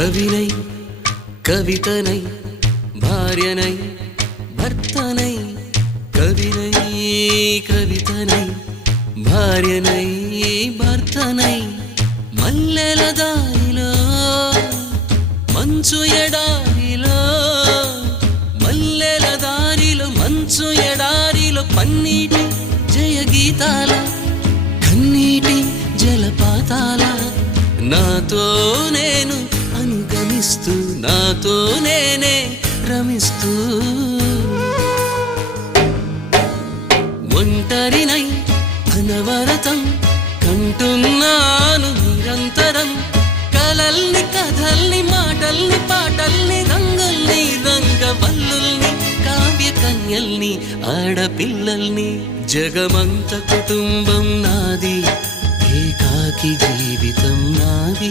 కవినై కవితనై భార్యనై భర్తనై కవినై కవితనై భార్యనై భర్తనై మల్లెల దారిలో మంచు ఎడారిలో మల్లెల దారిలో మంచు ఎడారిలో పన్నీటి జయ గీతాల కన్నీటి జలపాతాల నాతో నేను అనుగమిస్తూ నాతో నేనే రమిస్తూ ఒంటరినై అనవరతం కంటున్నాను నిరంతరం కలల్ని కథల్ని మాటల్ని పాటల్ని రంగుల్ని రంగవల్లుల్ని కావ్య కన్యల్ని ఆడపిల్లల్ని జగమంత కుటుంబం నాది ఏకాకి జీవితం నాది